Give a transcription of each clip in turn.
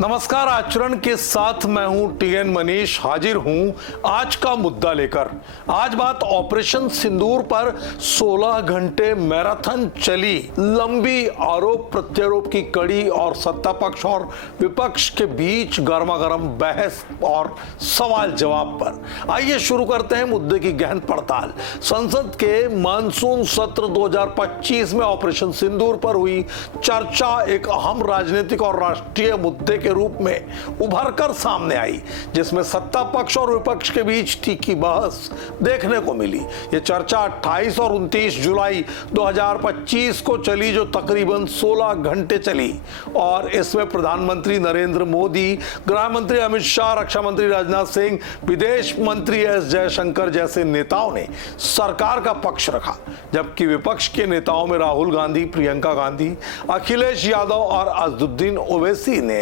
नमस्कार, आचरण के साथ मैं हूं टीएन मनीष, हाजिर हूं आज का मुद्दा लेकर। आज बात ऑपरेशन सिंदूर पर 16 घंटे मैराथन चली लंबी आरोप प्रत्यारोप की कड़ी और सत्ता पक्ष और विपक्ष के बीच गर्मागर्म बहस और सवाल जवाब पर। आइए शुरू करते हैं मुद्दे की गहन पड़ताल। संसद के मानसून सत्र 2025 में ऑपरेशन सिंदूर पर हुई चर्चा एक अहम राजनीतिक और राष्ट्रीय मुद्दे के रूप में उभर कर सामने आई, जिसमें सत्ता पक्ष और विपक्ष के बीच तीखी बहस देखने को मिली। यह चर्चा 28 और 29 जुलाई 2025 को चली, जो तकरीबन 16 घंटे चली और इसमें प्रधानमंत्री नरेंद्र मोदी, गृह मंत्री अमित शाह, रक्षा मंत्री राजनाथ सिंह, विदेश मंत्री एस जयशंकर जैसे नेताओं ने सरकार का पक्ष रखा, जबकि विपक्ष के नेताओं में राहुल गांधी, प्रियंका गांधी, अखिलेश यादव और असदुद्दीन ओवैसी ने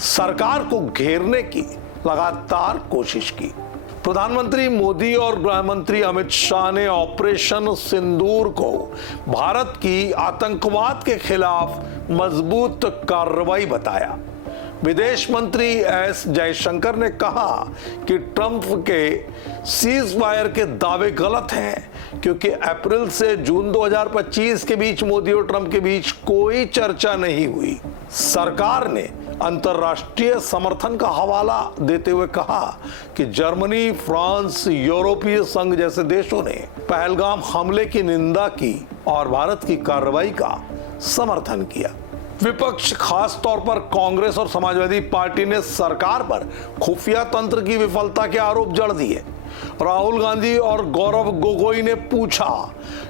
सरकार को घेरने की लगातार कोशिश की। प्रधानमंत्री मोदी और गृह मंत्री अमित शाह ने ऑपरेशन सिंदूर को भारत की आतंकवाद के खिलाफ मजबूत कार्रवाई बताया। विदेश मंत्री एस जयशंकर ने कहा कि ट्रंप के सीज फायर के दावे गलत हैं, क्योंकि अप्रैल से जून 2025 के बीच मोदी और ट्रंप के बीच कोई चर्चा नहीं हुई। सरकार ने अंतर्राष्ट्रीय समर्थन का हवाला देते हुए कहा कि जर्मनी, फ्रांस, यूरोपीय संघ जैसे देशों ने पहलगाम हमले की निंदा की और भारत की कार्रवाई का समर्थन किया। विपक्ष, खास तौर पर कांग्रेस और समाजवादी पार्टी ने सरकार पर खुफिया तंत्र की विफलता के आरोप जड़ दिए। राहुल गांधी और गौरव गोगोई ने पूछा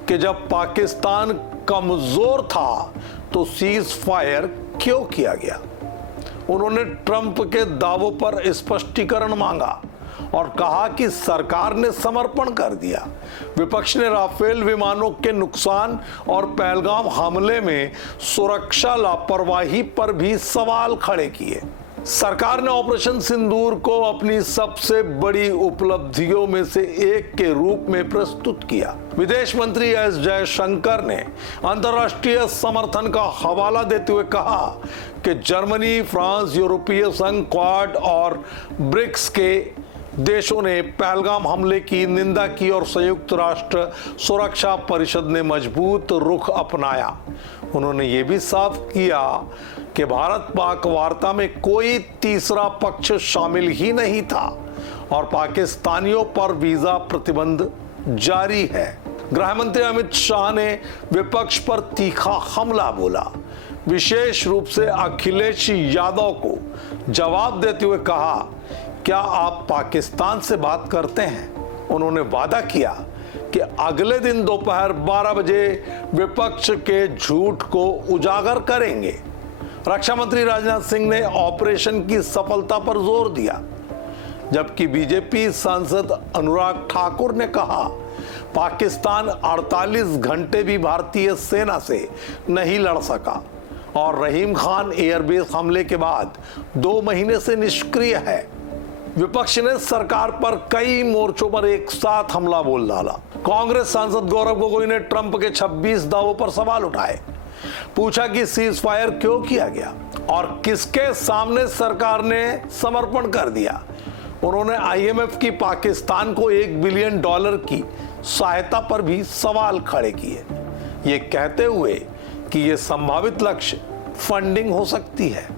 कि जब पाकिस्तान कमजोर था तो सीज फायर क्यों किया गया। उन्होंने ट्रंप के दावों पर स्पष्टीकरण मांगा और कहा कि सरकार ने समर्पण कर दिया। विपक्ष ने राफेल विमानों के नुकसान और पहलगाम हमले में सुरक्षा लापरवाही पर भी सवाल खड़े किए। सरकार ने ऑपरेशन सिंदूर को अपनी सबसे बड़ी उपलब्धियों में से एक के रूप में प्रस्तुत किया। विदेश मंत्री एस जयशंकर ने अंतर्राष्ट्रीय समर्थन का हवाला देते हुए कहा कि जर्मनी, फ्रांस, यूरोपीय संघ, क्वाड और ब्रिक्स के देशों ने पहलगाम हमले की निंदा की और संयुक्त राष्ट्र सुरक्षा परिषद ने मजबूत रुख अपनाया। उन्होंने ये भी साफ किया कि भारत पाक वार्ता में कोई तीसरा पक्ष शामिल ही नहीं था और पाकिस्तानियों पर वीजा प्रतिबंध जारी है। गृह मंत्री अमित शाह ने विपक्ष पर तीखा हमला बोला, विशेष रूप से अखिलेश यादव को जवाब देते हुए कहा, क्या आप पाकिस्तान से बात करते हैं। उन्होंने वादा किया कि अगले दिन दोपहर 12 बजे विपक्ष के झूठ को उजागर करेंगे। रक्षा मंत्री राजनाथ सिंह ने ऑपरेशन की सफलता पर जोर दिया, जबकि बीजेपी सांसद अनुराग ठाकुर ने कहा पाकिस्तान 48 घंटे भी भारतीय सेना से नहीं लड़ सका और रहीम खान एयरबेस हमले के बाद 2 महीने से निष्क्रिय है। विपक्ष ने सरकार पर कई मोर्चों पर एक साथ हमला बोल डाला। कांग्रेस सांसद गौरव गोगोई ने ट्रंप के 26 दावों पर सवाल उठाए, पूछा कि सीज फायर क्यों किया गया और किसके सामने सरकार ने समर्पण कर दिया। उन्होंने आईएमएफ की पाकिस्तान को $1 बिलियन की सहायता पर भी सवाल खड़े किए, ये कहते हुए कि ये संभावित लक्ष्य फंडिंग हो सकती है।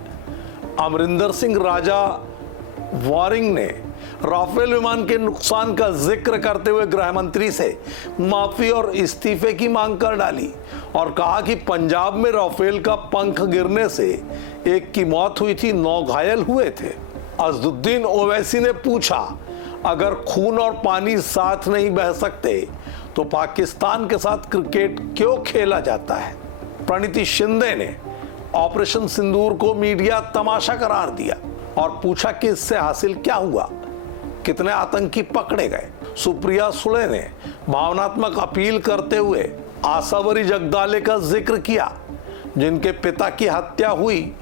अमरिंदर सिंह राजा वारिंग ने राफेल विमान के नुकसान का जिक्र करते हुए गृह मंत्री से माफी और इस्तीफे की मांग कर डाली और कहा कि पंजाब में राफेल का पंख गिरने से एक की मौत हुई थी, 9 घायल हुए थे। असदुद्दीन ओवैसी ने पूछा, अगर खून और पानी साथ नहीं बह सकते तो पाकिस्तान के साथ क्रिकेट क्यों खेला जाता है। प्रणीति शिंदे ने ऑपरेशन सिंदूर को मीडिया तमाशा करार दिया और पूछा कि इससे हासिल क्या हुआ, कितने आतंकी पकड़े गए। सुप्रिया सुले ने भावनात्मक अपील करते हुए आसावरी जगदाले का जिक्र किया, जिनके पिता की हत्या हुई,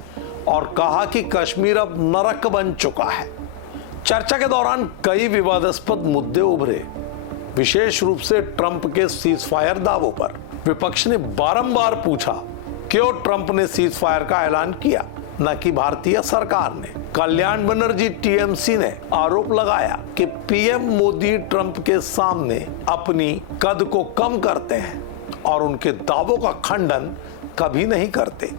और कहा कि कश्मीर अब नरक बन चुका है। चर्चा के दौरान कई विवादास्पद मुद्दे उभरे, विशेष रूप से ट्रंप के सीज फायर दावों पर। विपक्ष ने बारंबार पूछा क्यों ट्रंप ने सीज फायर का ऐलान किया। न कि भारतीय सरकार ने। कल्याण बनर्जी टीएमसी ने आरोप लगाया कि पीएम मोदी ट्रंप के सामने अपनी कद को कम करते हैं और उनके दावों का खंडन कभी नहीं करते।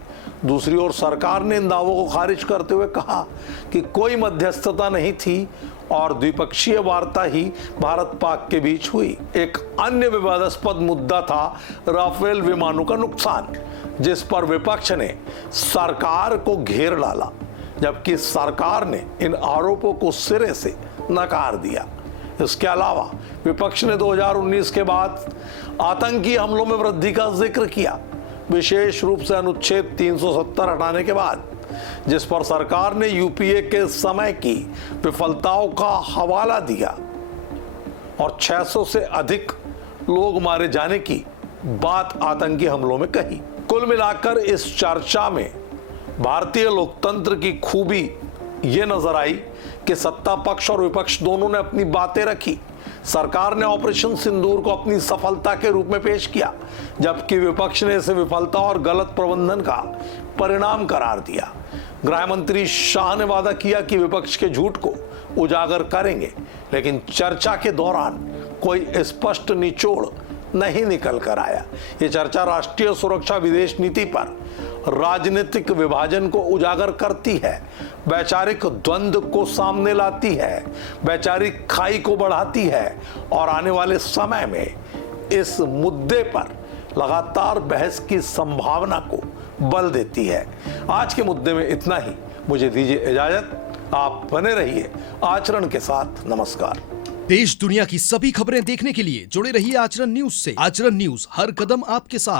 दूसरी ओर सरकार ने इन दावों को खारिज करते हुए कहा कि कोई मध्यस्थता नहीं थी और द्विपक्षीय वार्ता ही भारत पाक के बीच हुई। एक अन्य विवादास्पद मुद्दा था राफेल विमानों का नुकसान, जिस पर विपक्ष ने सरकार को घेर डाला, जबकि सरकार ने इन आरोपों को सिरे से नकार दिया। इसके अलावा विपक्ष ने 2019 के बाद आतंकी हमलों में वृद्धि का जिक्र किया, विशेष रूप से अनुच्छेद 370 हटाने के बाद, जिस पर सरकार ने यूपीए के समय की विफलताओं का हवाला दिया और 600 से अधिक लोग मारे जाने की बात आतंकी हमलों में कही। कुल मिलाकर इस चर्चा में भारतीय लोकतंत्र की खूबी ये नजर आई कि सत्ता पक्ष और विपक्ष दोनों ने अपनी बातें रखी। सरकार ने ऑपरेशन सिंदूर को अपनी सफलता के रूप में पेश किया, जबकि विपक्ष ने इसे विफलता और गलत प्रबंधन का परिणाम करार दिया। गृह मंत्री शाह ने वादा किया कि विपक्ष के झूठ को उजागर करेंगे, लेकिन चर्चा के दौरान कोई स्पष्ट निचोड़ नहीं निकल कर आया। ये चर्चा राष्ट्रीय सुरक्षा विदेश नीति पर राजनीतिक विभाजन को उजागर करती है, वैचारिक द्वंद्व को सामने लाती है, वैचारिक खाई को बढ़ाती है और आने वाले समय में इस मुद्दे पर लगातार बहस की संभावना को बल देती है। आज के मुद्दे में इतना ही। मुझे दीजिए इजाजत। आप बने रहिए आचरण के साथ। नमस्कार। देश दुनिया की सभी खबरें देखने के लिए जुड़े रहिए आचरण न्यूज से। आचरण न्यूज, हर कदम आपके साथ।